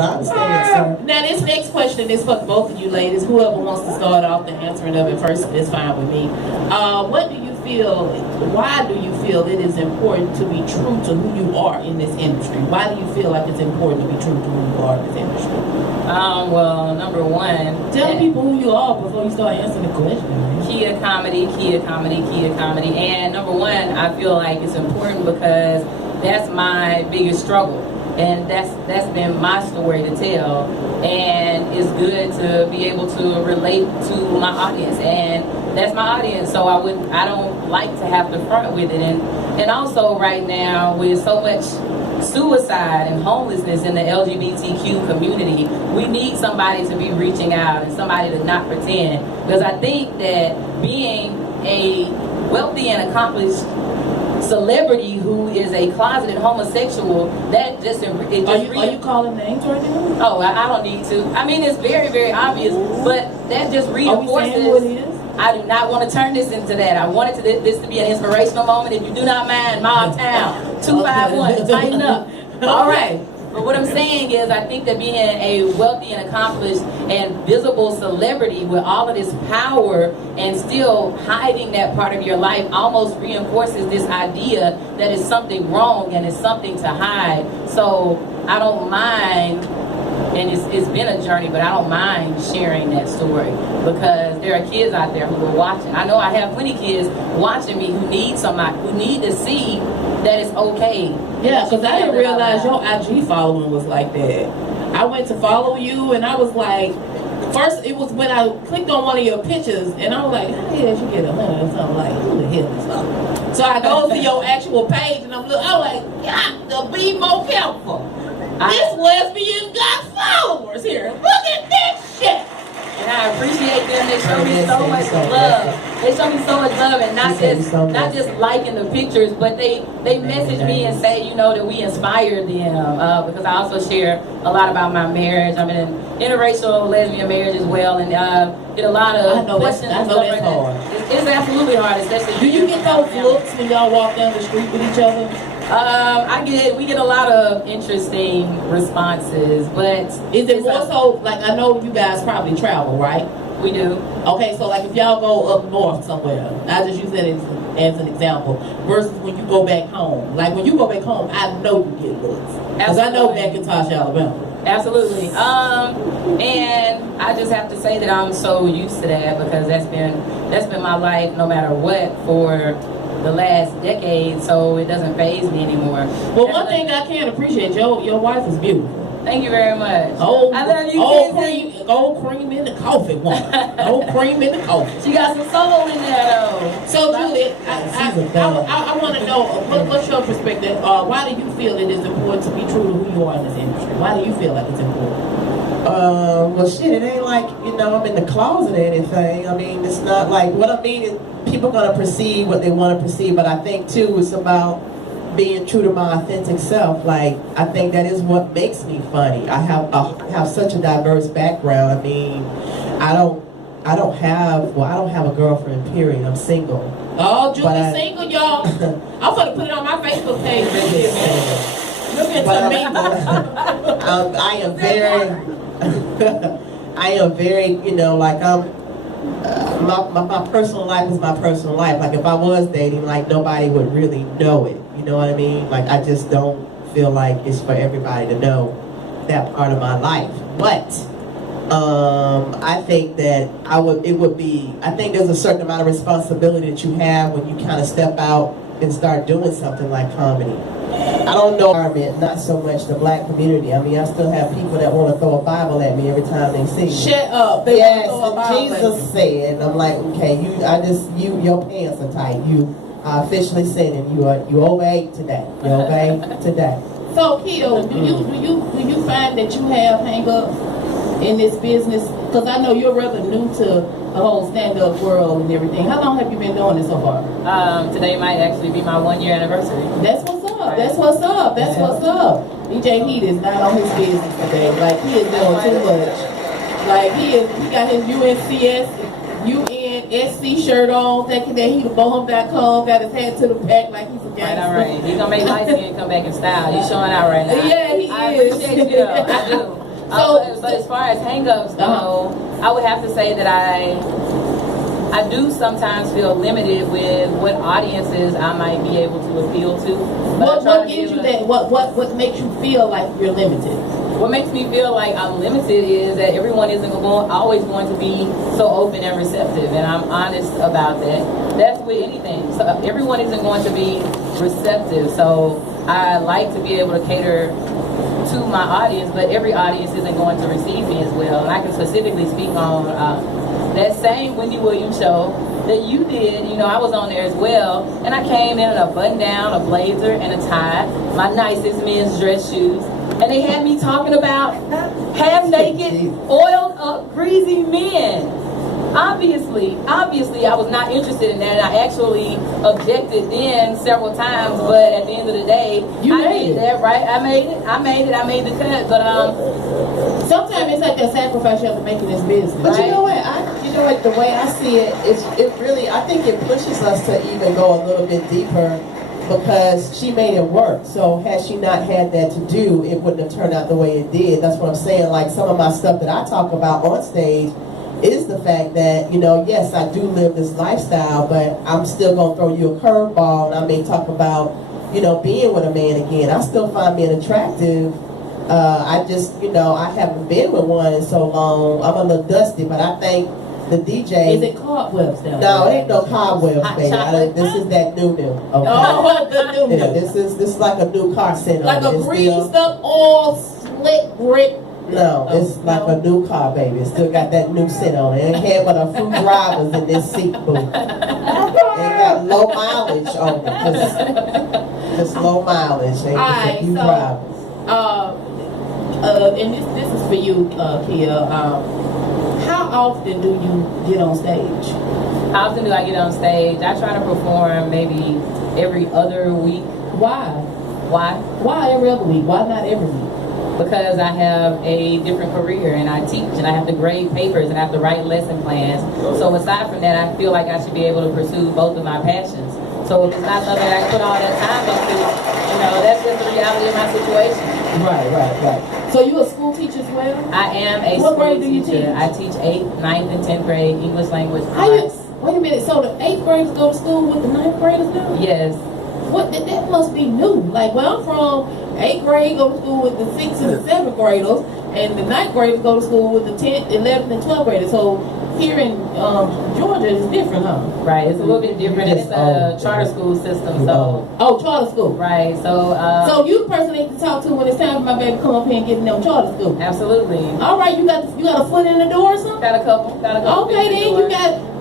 I understand, sir. Now this next question is for both of you ladies. Whoever wants to start off the answering of it first is fine with me. What do you feel, why do you feel it is important to be true to who you are in this industry? Why do you feel like it's important to be true to who you are in this industry? Well, number one, tell people who you are before you start answering the question. Kia comedy. And number one, I feel like it's important because that's my biggest struggle. And that's been my story to tell, and it's good to be able to relate to my audience, and that's my audience. So I don't like to have to front with it, and also right now with so much suicide and homelessness in the LGBTQ community, we need somebody to be reaching out and somebody to not pretend, because I think that being a wealthy and accomplished celebrity who is a closeted homosexual, that just are you calling names right now? Oh, I don't need to. I mean, it's very, very obvious, but that just reinforces. Are we saying who it is? I do not want to turn this into that. I wanted this to be an inspirational moment. If you do not mind, Mob Town 251, tighten up. All right. But what I'm saying is, I think that being a wealthy and accomplished and visible celebrity with all of this power and still hiding that part of your life almost reinforces this idea that it's something wrong and it's something to hide. So I don't mind, and it's been a journey, but I don't mind sharing that story because there are kids out there who are watching. I know I have plenty of kids watching me who need somebody, who need to see that it's okay. Yeah, because I didn't realize your IG following was like that. I went to follow you and I was like, first it was when I clicked on one of your pictures and I was like, how the hell did you get 100 or something? Like, who the hell is that? So I go to your actual page and I'm like, got to be more careful. This lesbian got followers here. Look at this shit. And I appreciate them. They show me so much love. They show me so much love, and not just liking the pictures, but they message me and say, you know, that we inspired them. Because I also share a lot about my marriage. I'm in an interracial lesbian marriage as well, and get a lot of questions. I know that's hard. It's absolutely hard, especially. Do you get those looks when y'all walk down the street with each other? We get a lot of interesting responses, but is it more so, like, I know you guys probably travel, right? We do. Okay, so like if y'all go up north somewhere, I just use that as an example, versus when you go back home. Like when you go back home, I know you get looks. Because I know McIntosh, Alabama. Absolutely. And I just have to say that I'm so used to that because that's been my life no matter what for the last decade, so it doesn't faze me anymore. Well, one thing I can appreciate, your wife is beautiful. Thank you very much. I love you. Old cream in the coffee, woman. Old cream in the coffee. She got some soul in there, though. So, Julie, I want to know, what's your perspective? Why do you feel it is important to be true to who you are in this industry? Why do you feel like it's important? Well, shit, it ain't like, I'm in the closet or anything. I mean, it's not like, what I mean is people going to perceive what they want to perceive, but I think, too, it's about being true to my authentic self. Like, I think that is what makes me funny. I have such a diverse background. I mean, I don't have a girlfriend, period. I'm single. Oh, Julie's single, y'all. I'm going to put it on my Facebook page. Look at me. I am very, like my personal life is my personal life. Like if I was dating, like nobody would really know it. You know what I mean? Like I just don't feel like it's for everybody to know that part of my life. But I think that I think there's a certain amount of responsibility that you have when you kind of step out and start doing something like comedy. I don't know, not so much the black community. I mean, I still have people that want to throw a Bible at me every time they see me. Shut up. Yes, Jesus said, and I'm like, okay, your pants are tight. You are officially sinning. You obeyed today. You obeyed today. So, Keo, do you find that you have hang-ups in this business? Because I know you're rather new to the whole stand-up world and everything. How long have you been doing this so far? Today might actually be my 1-year anniversary. That's what's up. That's what's up. That's what's up. DJ Heat is not on his business today. Like, he is doing too much. Like, he got his UNSC shirt on, thinking that he the bomb.com, got his hat to the back like he's a gangster. All right. He's going to make light skin come back in style. He's showing out right now. Yeah, he I is. appreciate you, though. I do. But as far as hang-ups though, I would have to say that I do sometimes feel limited with what audiences I might be able to appeal to. What gives you that? What makes you feel like you're limited? What makes me feel like I'm limited is that everyone isn't always going to be so open and receptive, and I'm honest about that. That's with anything. So everyone isn't going to be receptive. So I like to be able to cater to my audience, but every audience isn't going to receive me as well. And I can specifically speak on that same Wendy Williams show that you did. You know, I was on there as well, and I came in a button-down, a blazer, and a tie, my nicest men's dress shoes. And they had me talking about half-naked, oiled-up, greasy men. Obviously, I was not interested in that, and I actually objected then several times. But at the end of the day, I did that, right? I made the cut. But sometimes it's like a sacrifice you have to make in this business. But right? you know what? The way I see it is, it really, I think it pushes us to even go a little bit deeper. Because she made it work. So had she not had that to do, it wouldn't have turned out the way it did. That's what I'm saying. Like some of my stuff that I talk about on stage is the fact that, you know, yes, I do live this lifestyle, but I'm still going to throw you a curveball. And I may talk about, you know, being with a man again. I still find men attractive. I just, you know, I haven't been with one in so long. I'm a little dusty, but I think the DJ. Is it cobwebs down there? No, it ain't no cobwebs, baby. This is that new. Okay. Oh, the new. Yeah, this is like a new car set. Like a greased up, all slick brick. No, it's like a new car, baby. It still got that new set on it. It ain't had but a few drivers in this seat, boo. It got low mileage on it. Just low mileage. Ain't Alright, a few drivers. And this is for you, Kia. How often do you get on stage? How often do I get on stage? I try to perform maybe every other week. Why? Why every other week? Why not every week? Because I have a different career and I teach and I have to grade papers and I have to write lesson plans. So aside from that, I feel like I should be able to pursue both of my passions. So if it's not something I can put all that time into, you know, that's just the reality of my situation. Right. So you a school teacher as well? I am a What school grade do you teacher. teach? I teach 8th, 9th, and 10th grade English language. Wait a minute, so the 8th graders go to school with the 9th graders now? Yes. What, that must be new. Like where I'm from, 8th grade go to school with the 6th and the 7th graders, and the 9th graders go to school with the 10th, 11th, and 12th graders. So here in Georgia, it's different, huh? Right, it's a little bit different. It's a charter school system, so. Oh, charter school. Right, so. So you the person I need to talk to when it's time for my baby to come up here and get in them charter school. Absolutely. All right, you got a foot in the door or something? Got a couple. Okay, then you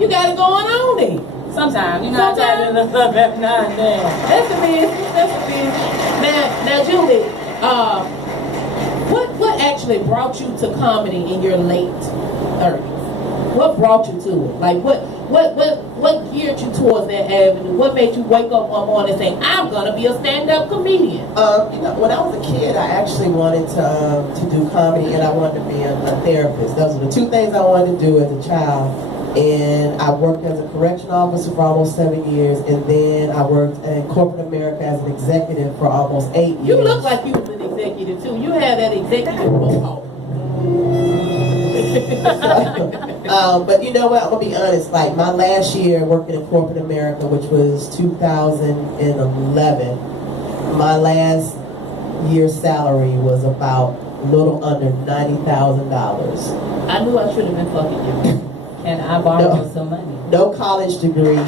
got it going on then. Sometimes, you know, Sometimes. I try to every now and then. That's the business. Now, Julie, what actually brought you to comedy in your late 30s? What brought you to it? Like, what geared you towards that avenue? What made you wake up one morning and say, I'm gonna be a stand-up comedian? You know, when I was a kid, I actually wanted to do comedy, and I wanted to be a therapist. Those were the two things I wanted to do as a child. And I worked as a correction officer for almost 7 years, and then I worked in corporate America as an executive for almost 8 years. You look like you was an executive too. You had that executive role. But you know what? I'm gonna be honest. Like my last year working in corporate America, which was 2011, my last year's salary was about a little under $90,000. I knew I should have been fucking you. Can I borrow you some money? No college degree. You were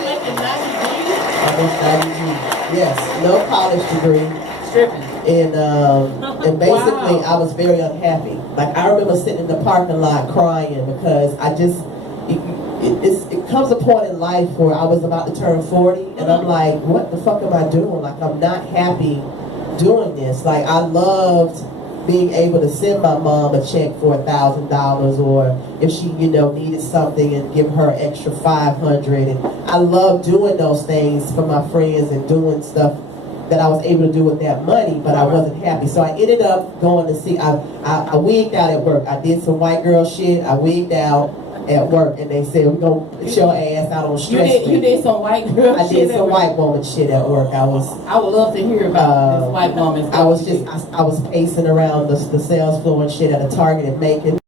making 90 G's? Almost 90 G's. Yes, no college degree. Stripping. And basically, I was very unhappy. Like I remember sitting in the parking lot crying because I just it comes a point in life where I was about to turn 40, and I'm like, what the fuck am I doing? Like I'm not happy doing this. Like I loved being able to send my mom a check for $1,000, or if she, you know, needed something, and give her extra $500. And I love doing those things for my friends and doing stuff that I was able to do with that money, but I wasn't happy. So I ended up going to see, I wigged out at work. I did some white girl shit, I wigged out, at work, and they said, we're gonna put your ass out on You stress did, you leave. did some white girl I shit did at some work. white woman shit at work. I would love to hear about this white woman. was pacing around the sales floor and shit at a Target in Macon.